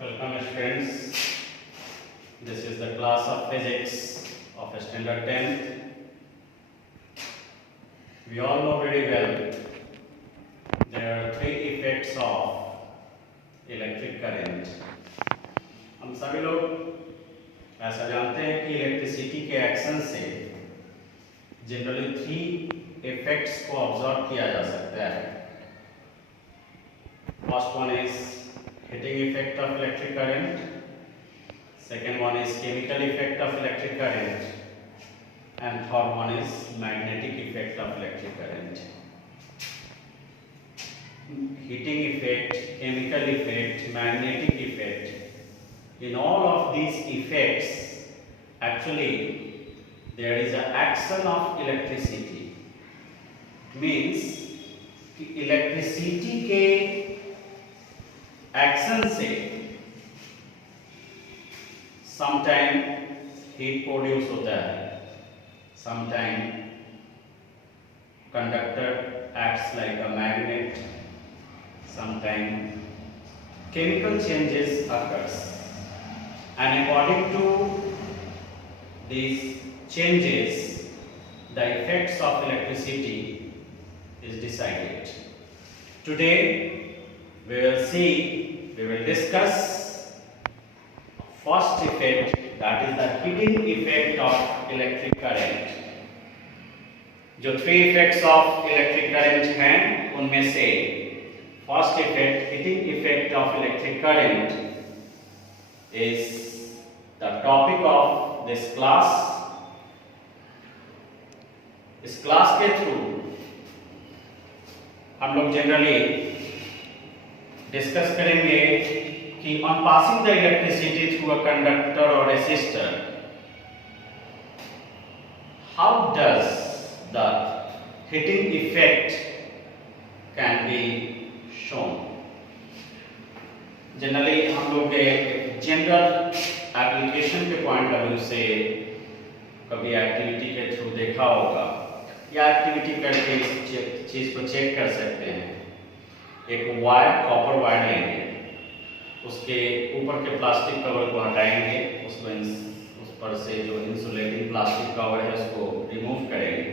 Welcome students. This is the class of physics of standard 10th. We all know very well there are three effects of electric current. हम सभी लोग ऐसा जानते हैं कि electricity के एक्शन से जनरली थ्री इफेक्ट्स को ऑब्जर्व किया जा सकता है. First one is heating effect of electric current, second one is chemical effect of electric current, and third one is magnetic effect of electric current. Heating effect, chemical effect, magnetic effect, in all of these effects actually there is an action of electricity. It means कि electricity के action से sometime heat produce होता है, sometime conductor acts like a magnet, sometime chemical changes occurs, and according to these changes the effects of electricity is decided. Today we will discuss first effect, that is the heating effect of electric current. जो three effects of electric current हैं उनमें से first effect, heating effect of electric current, is the topic of this class. इस class के through हम लोग generally discuss करेंगे कि on passing the electricity through a conductor और resistor how does the heating effect can be shown. Generally हम लोग general application के पॉइंट ऑफ व्यू से कभी एक्टिविटी के थ्रू देखा होगा या एक्टिविटी करके इस चीज को चेक कर सकते हैं. एक वायर, कॉपर वायर लेंगे, उसके ऊपर के प्लास्टिक कवर को हटाएंगे, उसको उस पर से जो इंसुलेटिंग प्लास्टिक कवर है उसको रिमूव करेंगे,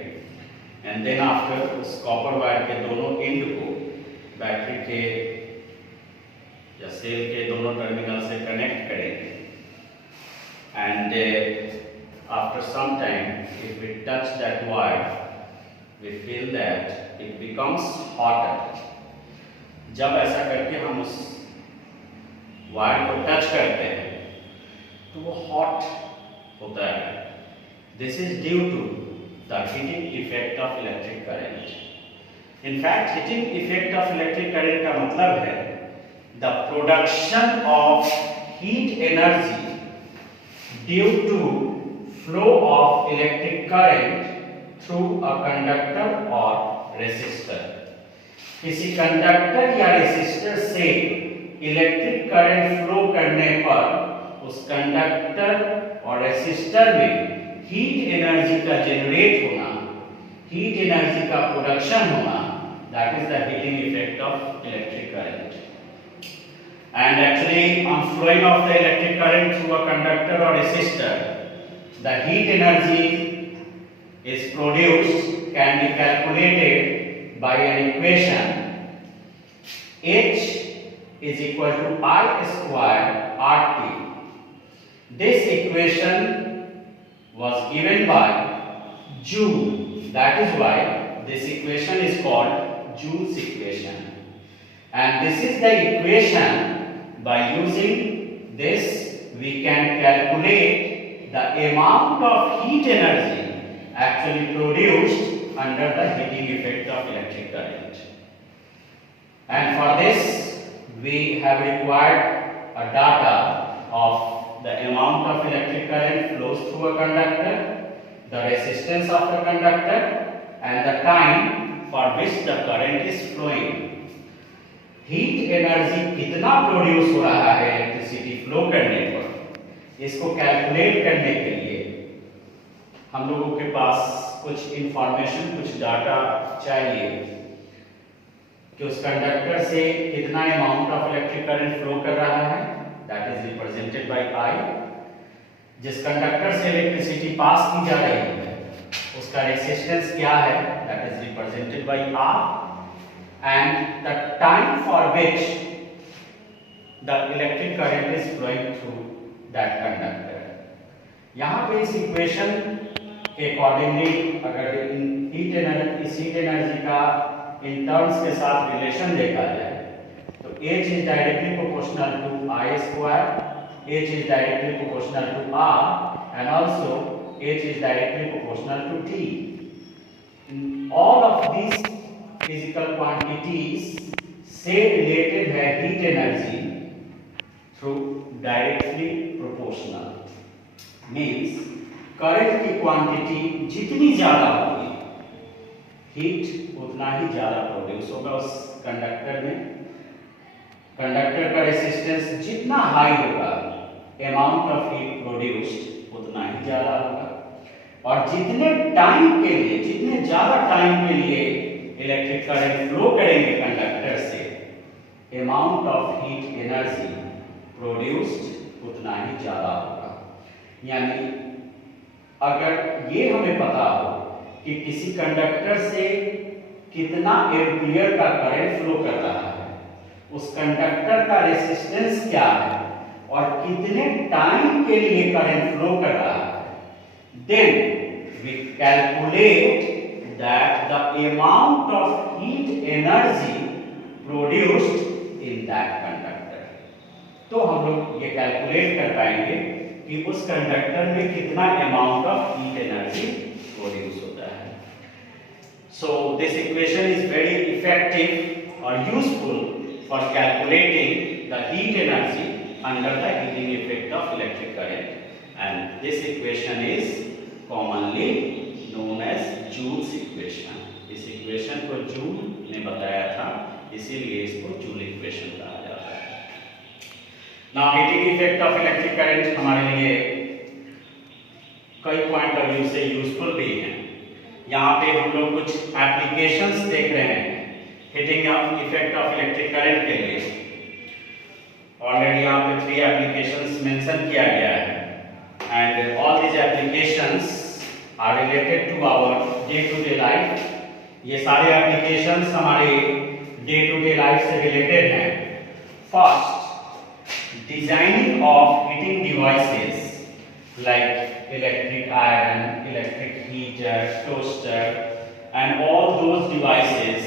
एंड देन आफ्टर उस कॉपर वायर के दोनों एंड को बैटरी के या सेल के दोनों टर्मिनल से कनेक्ट करेंगे, and after some time if we touch that wire we feel that it becomes hotter. जब ऐसा करके हम उस वायर को टच करते हैं तो वो हॉट होता है. This is due to the heating effect of electric current. In fact heating effect of electric current का मतलब है the production of heat energy due to flow of electric current through a conductor और resistor. किसी conductor या resistor से electric current flow करने पर उस कंडक्टर और रेसिस्टर में हीट एनर्जी का जनरेट होना, हीट एनर्जी का प्रोडक्शन होना, that is the heating effect of electric current. And actually on flowing of the electric current through a conductor और resistor the heat energy is produced can be calculated by an equation H is equal to I square RT. This equation was given by Joule. That is why this equation is called Joule's equation. And this is the equation. By using this we can calculate the amount of heat energy actually produced under the heating effect of electric current. And for this we have required a data of the amount of electric current flows through a conductor, the resistance of the conductor, and the time for which the current is flowing. Heat energy कितना produce हो रहा है electricity flow करने पर, इसको calculate करने के लिए हम लोगों के पास कुछ इंफॉर्मेशन, कुछ डाटा चाहिए कि उस कंडक्टर से कितना amount of electric current flow कर रहा है, दैट रिप्रेजेंटेड बाय आई। जिस कंडक्टर से इलेक्ट्रिसिटी पास की जा रही है उसका रेजिस्टेंस क्या है, that is represented by R, and the time for which the electric current is flowing through that conductor. यहाँ पे इस इक्वेशन के अकॉर्डिंगली अगर हीट एनर्जी का इन टर्म्स के साथ रिलेशन देखा जाए तो H is directly proportional to I square, H is directly proportional to R, and also H is directly proportional to T. All of these physical quantities say related है heat energy through directly proportional, means current की quantity जितनी ज्यादा होगी heat उतना ही ज्यादा produce होगा उस conductor में। कंडक्टर का रेजिस्टेंस जितना हाई होगा अमाउंट ऑफ हीट प्रोड्यूस्ड उतना ही ज्यादा होगा, और जितने टाइम के लिए, जितने ज्यादा टाइम के लिए इलेक्ट्रिक करंट फ्लो करेंगे कंडक्टर से, amount of heat energy produced उतना ही ज्यादा होगा। यानी अगर ये हमें पता हो कि किसी कंडक्टर से कितना एम्पीयर का करंट फ्लो कर रहा है, उस कंडक्टर का रेजिस्टेंस क्या है और कितने टाइम के लिए करंट फ्लो कर रहा है, then we calculate that the amount of heat energy produced in that conductor. तो हम लोग ये कैलकुलेट कर पाएंगे कि उस कंडक्टर में कितना amount of heat energy produce होता है। So this equation is very effective और useful for calculating the heat energy under the heating effect of electric current, and this equation is commonly known as Joule's equation. इस equation को Joule ने बताया था, इसीलिए इसको जूल इक्वेशन कहा जाता है। Now heating effect of electric current हमारे लिए कई पॉइंट ऑफ व्यू से यूजफुल भी है। यहाँ पे हम लोग कुछ एप्लीकेशंस देख रहे हैं heating of effect of electric current के लिए। ऑलरेडी यहाँ पे 3 एप्लीकेशंस मेंशन किया गया है, and all these applications are related to our day to day life. ये सारे एप्लीकेशंस हमारे डे टू डे लाइफ से रिलेटेड हैं। First, designing of heating devices like electric iron, electric heater, toaster, and all those devices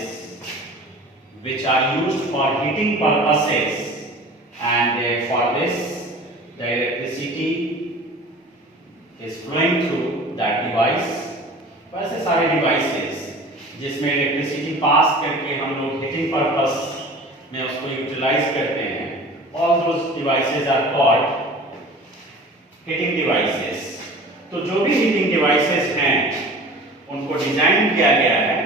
which are used for heating purposes, and for this the electricity is flowing through that device। वैसे सारे devices जिसमें electricity pass करके हम लोग heating purpose में उसको utilise करते हैं, all those devices are called heating devices। तो जो भी heating devices हैं उनको डिजाइन किया गया है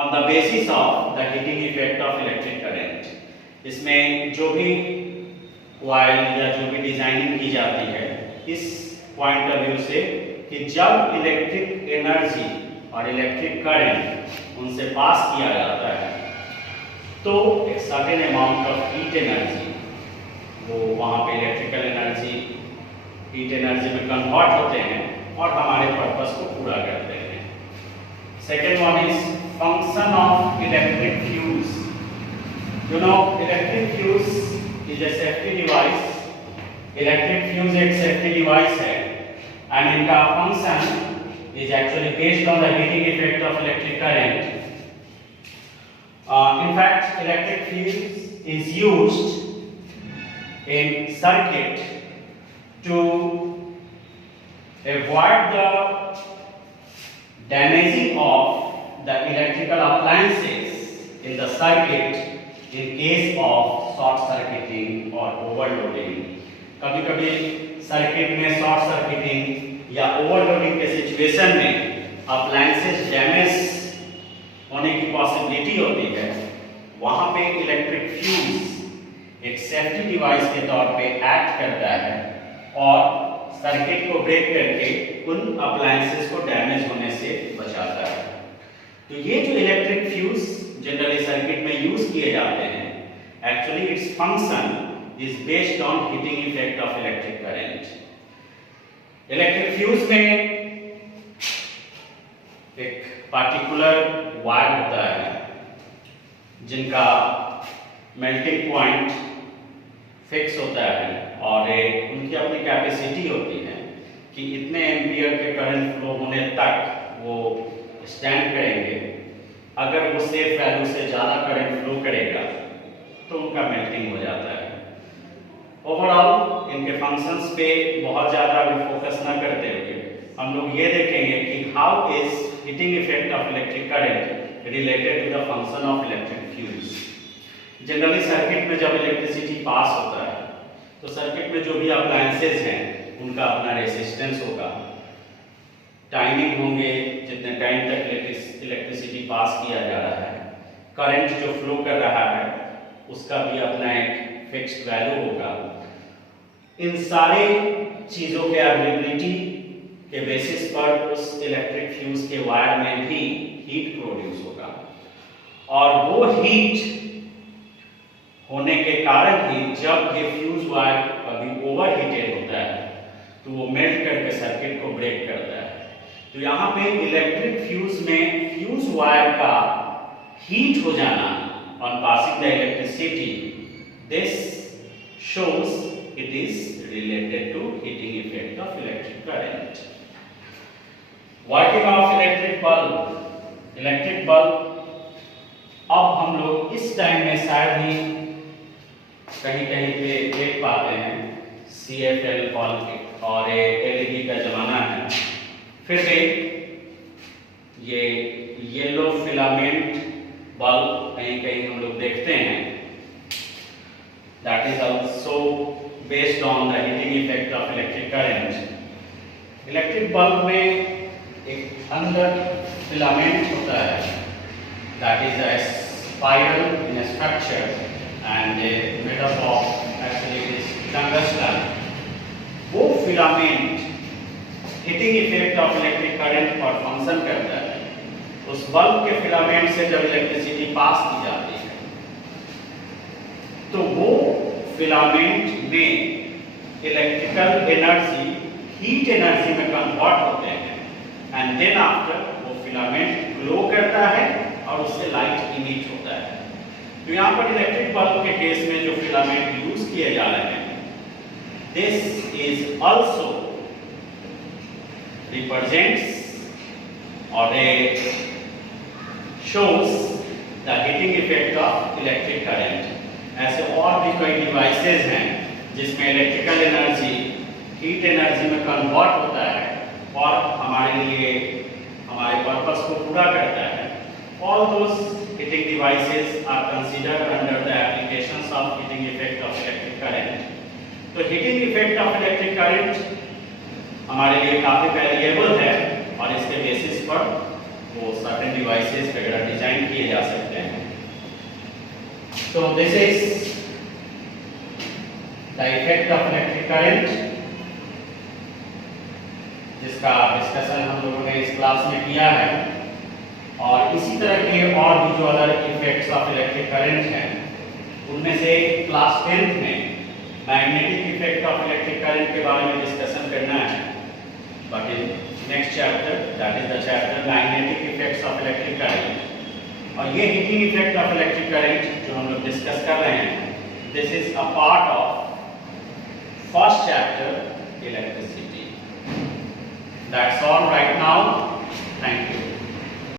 on the basis of the heating effect of electric current। इसमें जो भी कॉइल या जो भी डिजाइनिंग की जाती है इस पॉइंट ऑफ व्यू से कि जब इलेक्ट्रिक एनर्जी और इलेक्ट्रिक करंट उनसे पास किया जाता है तो एक certain amount of heat energy वो वहाँ पे इलेक्ट्रिकल एनर्जी हीट एनर्जी में कन्वर्ट होते हैं और हमारे पर्पस को पूरा करते हैं। Second one is function of electric fuse. You know electric fuse is a safety device. Electric fuse एक सेफ्टी डिवाइस है एंड इनका function is actually based on the heating effect of electric current. In fact, electric fuse is used in circuit to avoid the damaging of the electrical appliances in the circuit in case of short circuiting or overloading। कभी-कभी circuit में short circuiting या overloading के situation में appliances damage होने की possibility होती है, वहां पे इलेक्ट्रिक फ्यूज एक सेफ्टी डिवाइस के तौर पे एक्ट करता है और सर्किट को ब्रेक करके उन अप्लायंसेस को डैमेज होने से बचाता है। तो ये जो इलेक्ट्रिक फ्यूज जनरली सर्किट में यूज किए जाते हैं, actually its function is based on heating effect of electric current. Electric fuse में एक पार्टिकुलर वायर होता है जिनका मेल्टिंग पॉइंट फिक्स होता है और उनकी अपनी कैपेसिटी होती है कि इतने एम्पियर के करंट फ्लो होने तक वो स्टैंड करेंगे। अगर वो सेफ वैल्यू से ज़्यादा करंट फ्लो करेगा तो उनका मेल्टिंग हो जाता है। ओवरऑल इनके फंक्शंस पे बहुत ज़्यादा अभी फोकस ना करते हुए हम लोग ये देखेंगे कि how is heating effect of electric current related to the function of electric fuse. Generally circuit में जब इलेक्ट्रिसिटी पास होता है तो सर्किट में जो भी अप्लायंसेज हैं उनका अपना रेजिस्टेंस होगा, टाइमिंग होंगे जितने टाइम तक इलेक्ट्रिसिटी पास किया जा रहा है, करंट जो फ्लो कर रहा है उसका भी अपना एक फिक्स्ड वैल्यू होगा। इन सारे चीज़ों के अवेलेबिलिटी के बेसिस पर उस इलेक्ट्रिक फ्यूज के वायर में भी हीट प्रोड्यूस होगा और वो हीट होने के कारण ही जब ये फ्यूज वायर कभी ओवर हीटेड होता है तो वो मेल्ट करके सर्किट को ब्रेक करता है। तो यहाँ पे इलेक्ट्रिक फ्यूज में फ्यूज वायर का हीट हो जाना on passing the electricity, this shows it is related to heating effect of electric current. Working of electric bulb. Electric bulb अब हम लोग इस टाइम में शायद ही कहीं कहीं पे देख पाते हैं। CFL बल्ब और LED का जमाना है, फिर भी ये येलो फिलामेंट बल्ब कहीं कहीं हम लोग देखते हैं। That is also based on the heating effect of electric current. Electric bulb में एक अंदर फिलामेंट होता है, that is a spiral in a structure and made up of actually this tungsten. वो filament heating effect of electric current पर function करता है। उस बल्ब के फिलामेंट से जब इलेक्ट्रिसिटी पास की जाती है तो वो फिलामेंट में इलेक्ट्रिकल एनर्जी हीट एनर्जी में कन्वर्ट होते हैं एंड देन आफ्टर वो फिलामेंट ग्लो करता है और उससे लाइट इमिट होता है। तो यहाँ पर इलेक्ट्रिक बल्ब के केस में जो फिलामेंट यूज किए जा रहे हैं, दिस इज आल्सो रिप्रेजेंट्स और shows the heating effect of electric current. ऐसे और भी कई डिवाइसेस हैं जिसमें इलेक्ट्रिकल एनर्जी हीट एनर्जी में कन्वर्ट होता है और हमारे लिए हमारे पर्पस को पूरा करता है। All those heating devices are considered under the applications of heating effect of electric current. तो heating effect of electric current हमारे लिए काफी वैल्यूएबल है और इसके बेसिस पर वो सर्टेन डिवाइसेस वगैरह डिजाइन किए जा सकते हैं। So this is the effect of electric current जिसका डिस्कशन हम लोगों ने इस क्लास में किया है और इसी तरह के और भी जो other effects of electric current हैं उनमें से क्लास 10th में magnetic effect of electric current के बारे में डिस्कशन करना है। But in next chapter that is the chapter magnetic effects of electric current और ये heating effect of electric current जो हम लोग डिस्कस कर रहे हैं, this is a part of first chapter